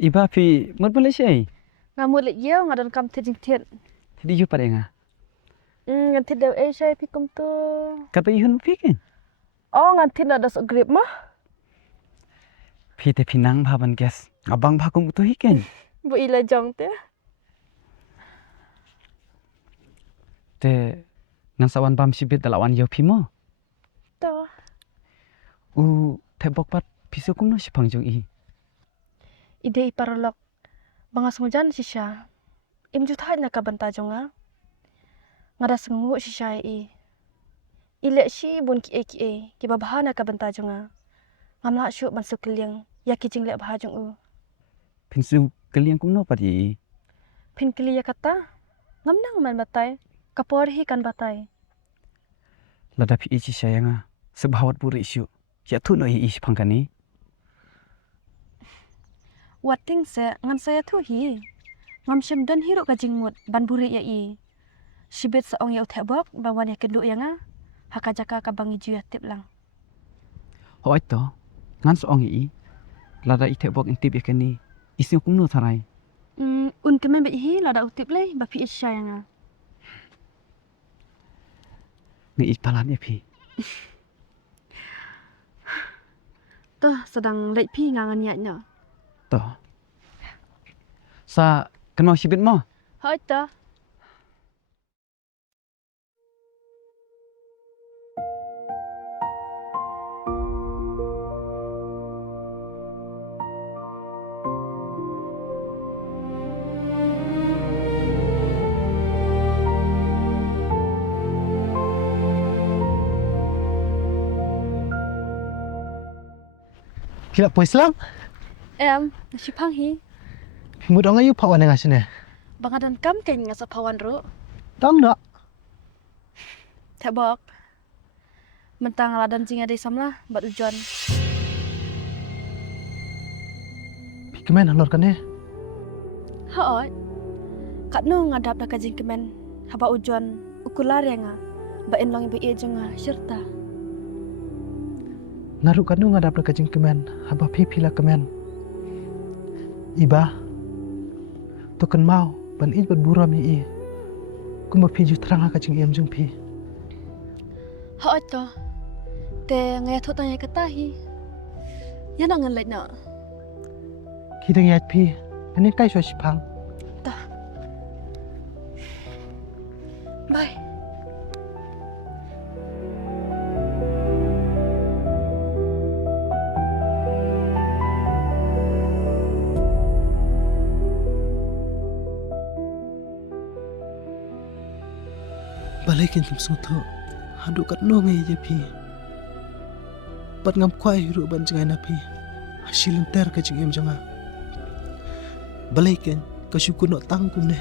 Iba pi mut Malaysia ai. Ngamut lek yeu ngadon kam te jing tiet. Jadi ju pada nga. Ngan ti deu Asia pi kum tu. Kata ihun pi kan. Oh ngan ti ada sok grip mah. Pi te pinang baban gas. Abang bakum tu hiken. Bu ila jong te. Te ngan sawan bam sibit dalawan yo pi mo. To. Te bok pat pisu kum no sipang jong i. Ide iparolok. Bangas ngujan sisya. Im ju thai na ka banta jonga. Ngada sengu sisya i. Ilek shi bun ki babahana ka banta jonga. Ngamla syu ban sukliang ya ki jing lek bah jong u. Pinsu kalian kum no padi. Pin kili ya kata. Ngamnang man batai. Kapor hi kan batai. Lada pi ichi sayanga. Sebawat puri isu. Ya tu no i sipang kani. Wating se ngan saya tu hi. Ngam syem dan hiro ka jingmut ban buri ya i. Sibet seong ya utek bawan ya kenduk ya nga. Haka jaka ka bangi ju ya tip lang. Ho ito. Ngan soong i. Lada ite bok intip ya kani. Isi kum no tharai. Un kemen be hi lada utip leh ba pi isya ya nga. Ni ipalan ya pi. Tuh sedang lek pi ngangan ya nya. To. Sa kenal sibit mo. Hai ta. Kila pois lang. Nasipang hi. Mud ang ayu pawan nga sine. Bangadan kam ken nga sa pawan ro. Tang na. Tebok. Mentang ladan jing ada samla bat ujuan. Kemen halor kan Haoi. Kat no ngadap da kajing kemen. Haba ujuan ukular ya nga. Ba enlong be e jonga serta. Naru kan nga dap kajing kemen. Haba pipila kemen. Iba. Token mau ban ij bat buram i. Kuma piju terang kajing em jung pi. Haoi to. Te ngaya thot tanya katahi. Yana ngan lek na. Kita ngayat pi. Ani kai so sipang. Bye. Balikin tum suto. Hadu kat no ngay je pi. Pat ngam kwai hiru ban jangai na pi. Hasilin ter kajing em janga. Balikin kasyukur no tangkum ne.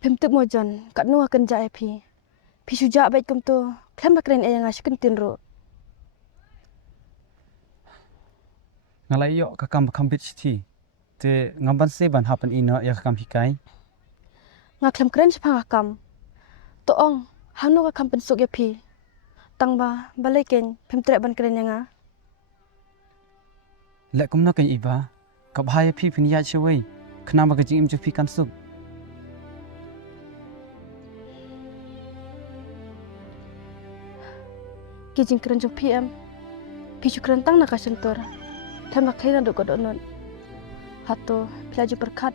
Pemtuk mojon kat no akan ja pi. Pi suja baik kum tu. Klem bakren e yang asken tinro. Ngalai yo kakam kambit siti. Te ngamban se ban hapan ina ya kakam hikai. Ngaklem keren sepang akam. Toong hanu akam pensuk ya pi. Tangba balikin pemtrek ban keren yang a. Lek kum no kan iba. Kap haya pi piniat shawai. Kenapa kajing im ju pi kan suk. Kijing keren jong PM. Pi keren tang nak sentur. Tembak kena dok kodok non. Hato pelaju berkat.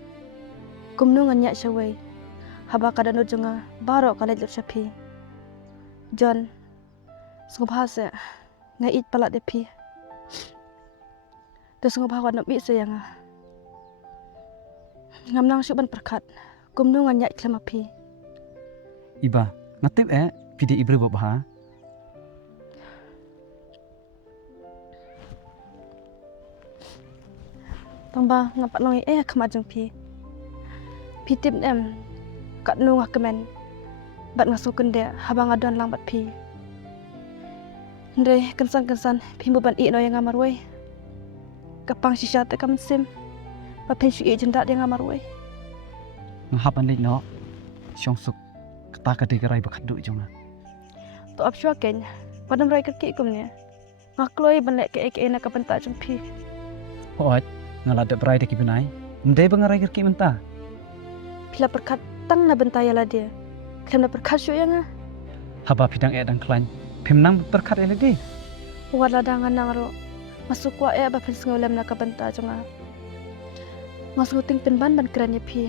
Kumnu nganyak syawai. Haba kada no jonga baro kala lur syapi. John. Sungguh bahasa. Ngait palat depi. Tu sungguh bahwa nak bisa yang ngamnang syuban berkat. Kumnu nganyak klemapi. Iba, ngatip pidi ibre baha. Tamba ngapak longi kemajung pi. Pi tip kat nu ngakemen. Bat ngasuken dia habang adon lang bat pi. Ndre kensan pi muban no yang ngamar wei. Kapang sisya te kam sim. ba pen shu jenda dia ngamar wei Ngahapan dek no. Syong suk kata kade gerai bakadu jonga. to ap shwa ken padam rai kerki kumnya ngakloi ban lek ke na ka penta jumpi Hoat ngalada berai dek ibnai. Mdai bangarai kerki menta. pila perkat tang na bentaya la dia klem na perkat shu yang Haba pidang edang klan. Pemnang berkat eledi. wala dangan nang ro masuk wa ba pen sngolem na ka penta jonga ngasuting penban ban kran ye phi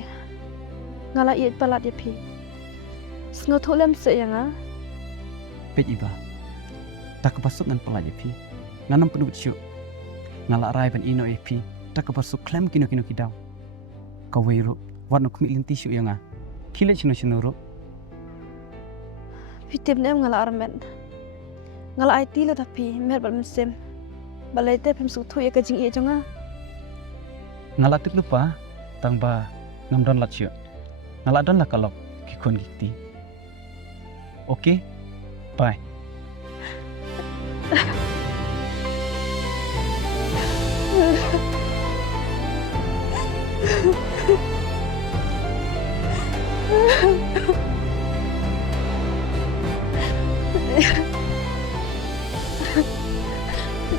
ngala iet palat ye phi sngothulem se yang Pej iba. Tak kepasuk ngan pelajar pi. Nganam penuh syuk. Ngalak rai ban ino pi. Tak kepasuk klem kino kidau. Kau weiru. Warna kumik linti syuk yang Kilat cino ro. Fitim nem ngala armen. Ngala IT lo tapi mer bal mesem. Balai te pem suk thu ya kajing ie jonga. Ngalak tik lupa. Tang ba ngam don lat syuk. Ngalak don lah kalok kikun gikti. Oke. Bye.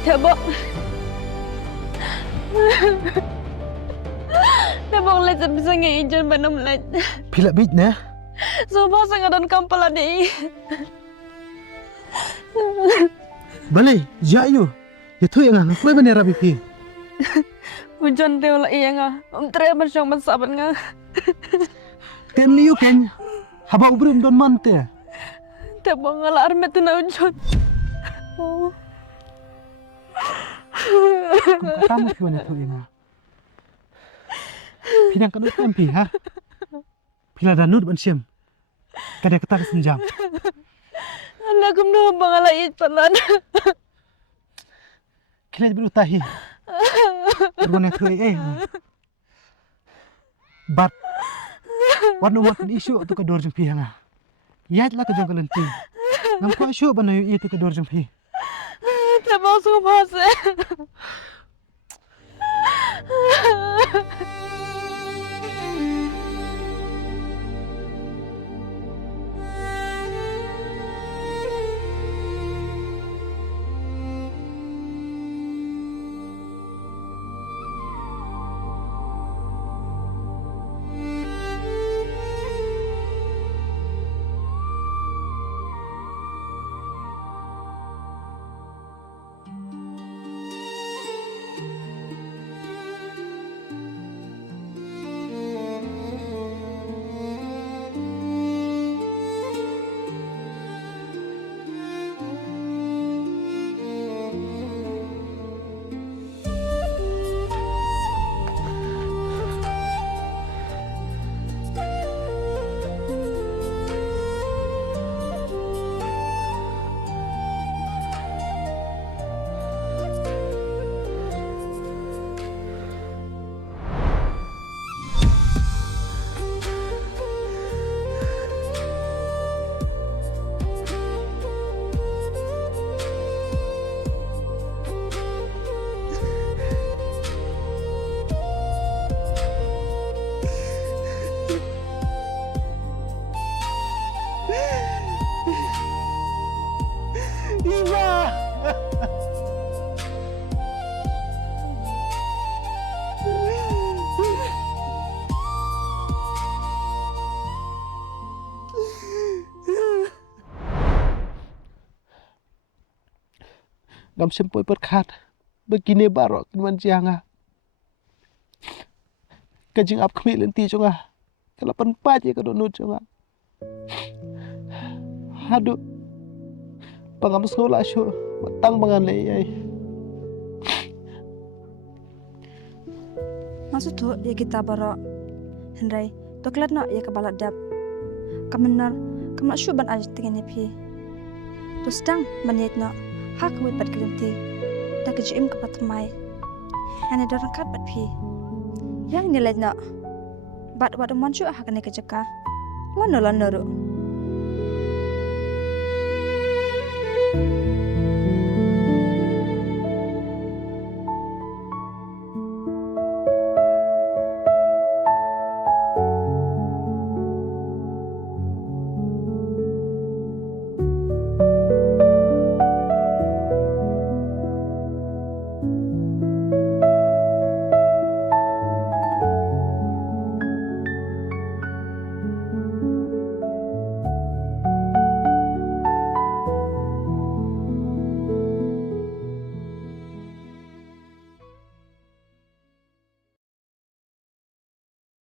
Tebok. Tebok le jam bisa ngai jan banam le. Pila bit na. So ba sang adon kampala dei. Balai, jayo. Ya tu yang ngakloi ban rabi pi. Hujan teo la iya nga. Tre ban syong ban saban nga. Ten liu ken. Haba ubrim don mante. Tebok ngala armet tu na hujan. Oh. Kamu tu ya tu yang. Pidang kadut tempi ha. Pila danut ban siam. Kada kata senjam. Anak kumno bangala iet palan. Kila biru tahi. Berbunyi tu Bat. Warna umat isu tu kedor jumpi hanga. Yat lah kejong kelenti. Nampak isu banayu itu kedor jumpi. Tebok so bahasa. Gam sempoi perkat. Begini barok keman jianga. Kajing ap kami lenti jonga. Kalapan paje ka donut jonga. Aduh. Pangam sekolah syo. Matang bangan leyai. Maksud tu ya kita barok. Henry, toklat nak ya kebalat dap. Kamenar, kamak syuban aja dengan nepi. Tu sedang menyet nak. Hak wit bat kelenti. Tak kejim kepat mai. Yang ada orang kat bat pi. Yang nilai nak. Bat wad mon syuk hak ne kejaka. Lano lano ru.